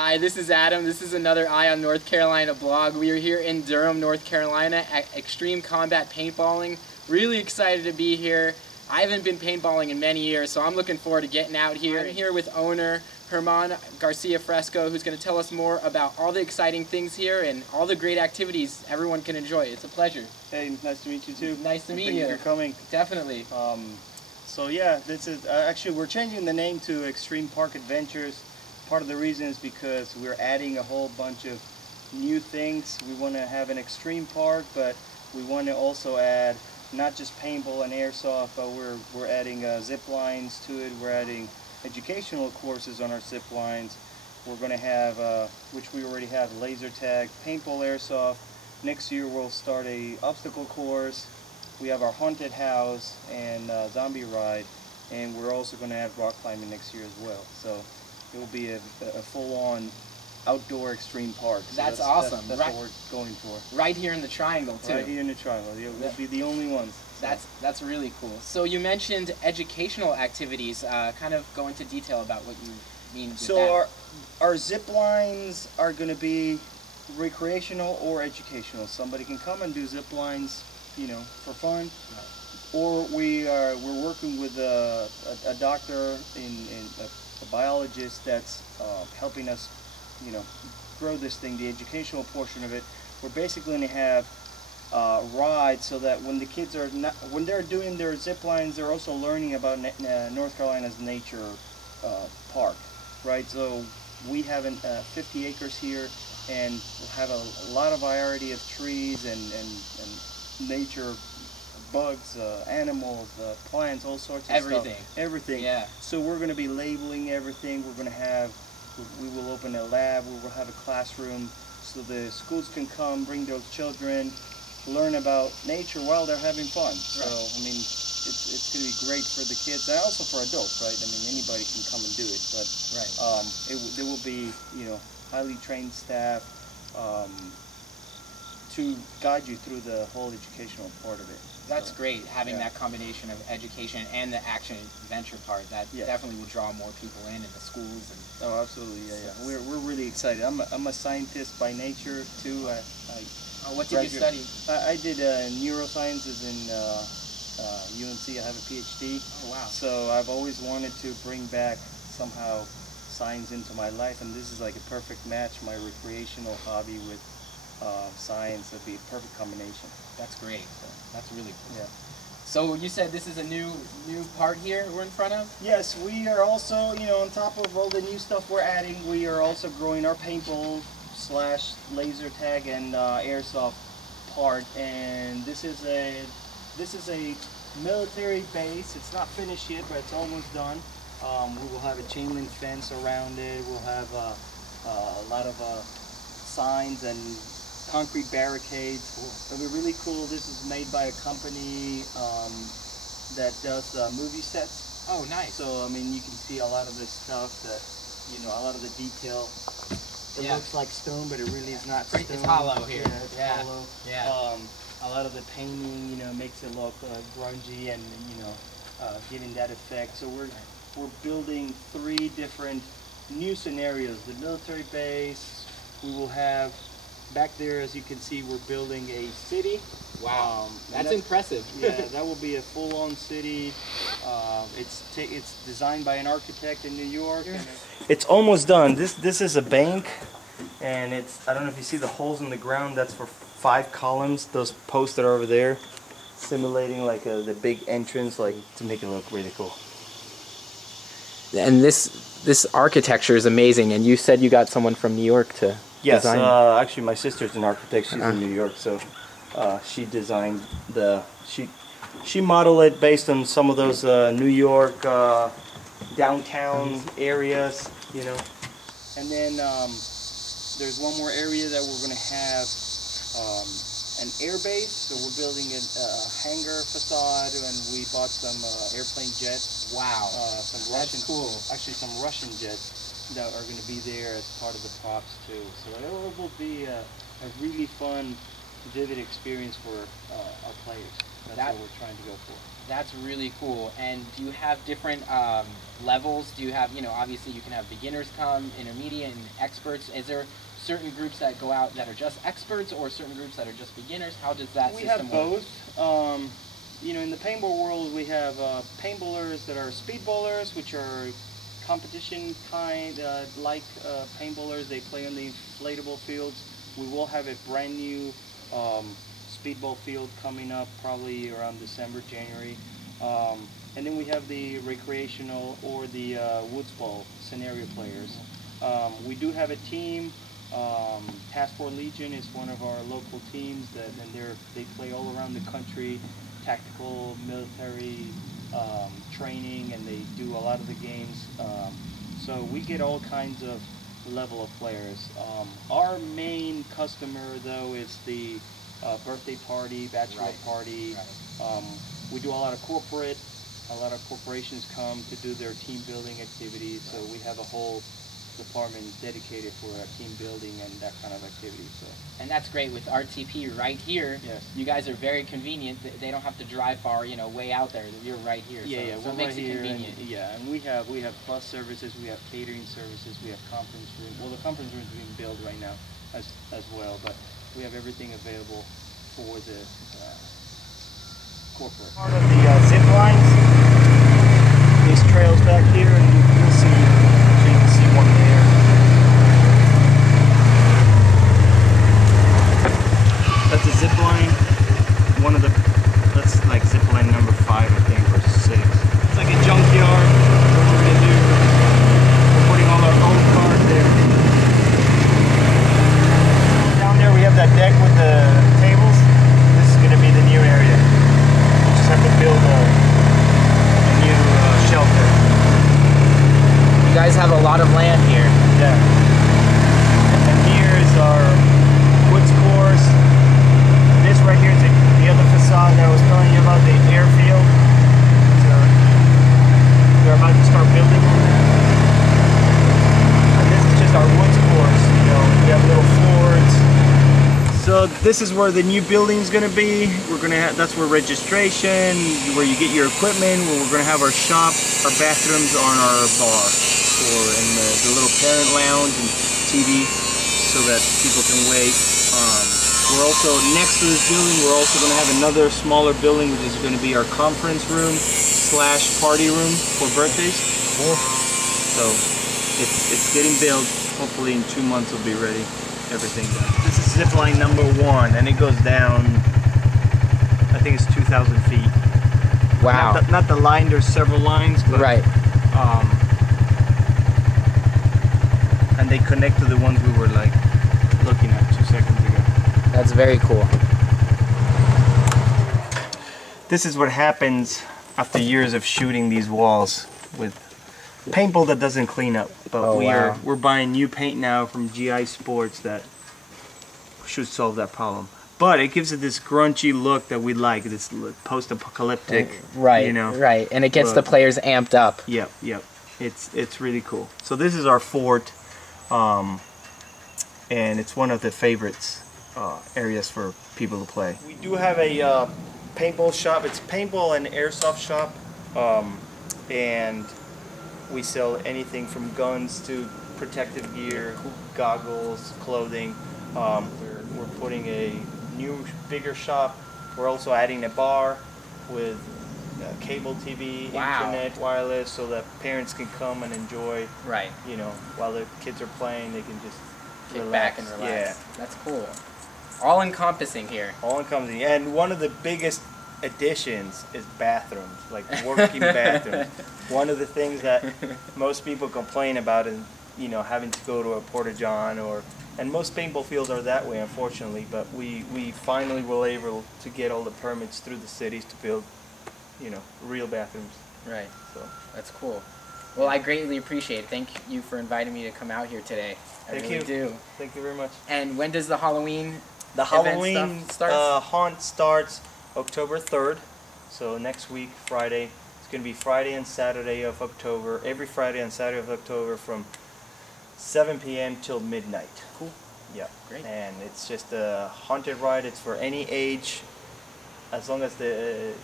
Hi, this is Adam. This is another Eye on North Carolina blog. We are here in Durham, North Carolina at Xtreme Combat Paintballing. Really excited to be here. I haven't been paintballing in many years, so I'm looking forward to getting out here. I'm here with owner Herman Garcia-Fresco, who's going to tell us more about all the exciting things here and all the great activities everyone can enjoy. It's a pleasure. Hey, nice to meet you too. Nice to meet you. Thank you for coming. Definitely. So yeah, this is actually we're changing the name to Xtreme Park Adventures. Part of the reason is because we're adding a whole bunch of new things. We want to have an extreme park, but we want to also add not just paintball and airsoft, but we're adding zip lines to it. We're adding educational courses on our zip lines. We're going to have, which we already have, laser tag, paintball, airsoft. Next year we'll start a obstacle course. We have our haunted house and zombie ride, and we're also going to have rock climbing next year as well. So it will be a full-on outdoor extreme park. So that's awesome. That's what we're going for. Right here in the triangle too. Right here in the triangle. Yeah, we'll be the only ones. So. That's really cool. So you mentioned educational activities. Kind of go into detail about what you mean with that. So our zip lines are going to be recreational or educational. Somebody can come and do zip lines, you know, for fun. Right. Or we're working with a doctor a biologist that's helping us, you know, grow this thing, the educational portion of it. We're basically going to have rides so that when the kids are when they're doing their zip lines, they're also learning about North Carolina's nature park, right? So we have 50 acres here, and we'll have a lot of variety of trees and nature. Bugs, animals, plants, all sorts of everything. Stuff. Everything. Yeah. So we're going to be labeling everything. We're going to have, we will open a lab. We will have a classroom so the schools can come, bring those children, learn about nature while they're having fun. Right. So I mean, it's going to be great for the kids and also for adults, right? I mean, anybody can come and do it, but right. There will be, you know, highly trained staff to guide you through the whole educational part of it. That's great, having that combination of education and the action-adventure part. That definitely will draw more people in the schools. And oh, absolutely, yeah. We're really excited. I'm a scientist by nature too. What did you study? I did neurosciences in UNC. I have a PhD. Oh, wow. So I've always wanted to bring back somehow science into my life, and this is like a perfect match. My recreational hobby with science would be a perfect combination. That's great. That's really cool. Yeah. So you said this is a new part here we're in front of? Yes, we are also, you know, on top of all the new stuff we're adding, we are also growing our paintball / laser tag and airsoft part. And this is a military base. It's not finished yet, but it's almost done. We will have a chain link fence around it. We'll have a lot of signs and concrete barricades. It'll be really cool. This is made by a company that does movie sets. Oh, nice. So I mean, you can see a lot of this stuff that, you know, a lot of the detail. It looks like stone, but it really is not stone. It's hollow here. Yeah, it's hollow. Yeah. A lot of the painting, you know, makes it look grungy and, you know, giving that effect. So we're building 3 different new scenarios. The military base. We will have. Back there, as you can see, we're building a city. Wow, that's impressive. Yeah, that will be a full-on city. It's designed by an architect in New York. It's almost done. This is a bank, and I don't know if you see the holes in the ground. That's for 5 columns. Those posts that are over there, simulating like the big entrance, like to make it look really cool. And this architecture is amazing. And you said you got someone from New York to. Yes, actually my sister's an architect. She's in New York, so she designed she modeled it based on some of those New York downtown areas, you know. And then there's one more area that we're going to have an air base. So we're building a hangar facade, and we bought some airplane jets. Wow, that's cool. Actually, some Russian jets that are going to be there as part of the props too. So it will be a really fun, vivid experience for our players. That's what we're trying to go for. That's really cool. And do you have different levels? Do you have, you know, obviously you can have beginners come, intermediate, and experts. Is there certain groups that go out that are just experts, or certain groups that are just beginners? How does that system work? We have both. You know, in the paintball world, we have paintballers that are speedballers, which are competition kind, like paintballers. They play on the inflatable fields. We will have a brand new speedball field coming up probably around December, January. And then we have the recreational or the woods ball scenario players. We do have a team. Task Force Legion is one of our local teams they play all around the country, tactical, military training, and they do a lot of the games. So we get all kinds of level of players. Our main customer though is the birthday party, bachelor party. We do a lot of corporate. A lot of corporations come to do their team building activities. So we have a whole department dedicated for team building and that kind of activity. So. And that's great with RTP right here. Yes. You guys are very convenient. They don't have to drive far, you know, way out there. You're right here. Yeah, so it makes it convenient. And we have bus services, we have catering services, we have conference room. Well, the conference room is being built right now as well, but we have everything available for the corporate. Part of the zip lines, these trails back here, and you'll see. One there. That's a zip line. That's like zip line number 5, I think, or 6. It's like a junkyard. What we're gonna do, we're putting all our old cars there. Down there we have that deck with the tables. This is gonna be the new area. We just have to build a new shelter. You guys have a lot of land here. Yeah. And here is our woods course. This right here is the other facade that I was telling you about, the airfield. So they're about to start building on that. And this is just our woods course. You know, we have little forts. So this is where the new building is going to be. We're going to have, that's where registration, where you get your equipment, where we're going to have our shop, our bathrooms on our bar. Or in the little parent lounge and TV so that people can wait. We're also, next to this building, we're also going to have another smaller building which is going to be our conference room / party room for birthdays. Cool. So it's getting built. Hopefully in 2 months it'll be ready. Everything done. This is zip line number 1 and it goes down, I think it's 2,000 feet. Wow. Not the line, there's several lines. But, right. And they connect to the ones we were like looking at 2 seconds ago. That's very cool. This is what happens after years of shooting these walls with paintball that doesn't clean up. But we're buying new paint now from GI Sports that should solve that problem. But it gives it this grungy look that we like, this post-apocalyptic, right, you know. Right, and it gets the players amped up. Yep. It's really cool. So this is our fort. And it's one of the favorites areas for people to play. We do have a paintball shop. It's paintball and airsoft shop, and we sell anything from guns to protective gear, goggles, clothing. We're putting a new, bigger shop. We're also adding a bar with cable TV, internet, wireless, so that parents can come and enjoy. Right. You know, while the kids are playing, they can just kick back and relax. Yeah. That's cool. All encompassing here. All encompassing. And one of the biggest additions is bathrooms, like working bathrooms. One of the things that most people complain about is, you know, having to go to a porta-john and most paintball fields are that way, unfortunately, but we finally were able to get all the permits through the cities to build, you know, real bathrooms. Right. So that's cool. Well, I greatly appreciate it. Thank you for inviting me to come out here today. I really do. Thank you very much. And when does the Halloween Haunt start? starts October 3rd. So next week, Friday. It's going to be Friday and Saturday of October. Every Friday and Saturday of October from 7 p.m. till midnight. Cool. Yeah. Great. And it's just a haunted ride. It's for any age. as long as they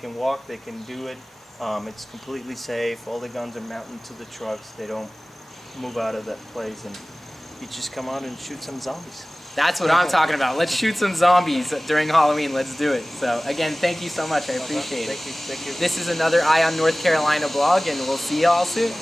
can walk, they can do it. It's completely safe. All the guns are mounted to the trucks. They don't move out of that place, and you just come out and shoot some zombies. That's what I'm talking about. Let's shoot some zombies during Halloween. Let's do it. So again, thank you so much. I appreciate it. Thank you. This is another Eye on North Carolina blog, and we'll see you all soon.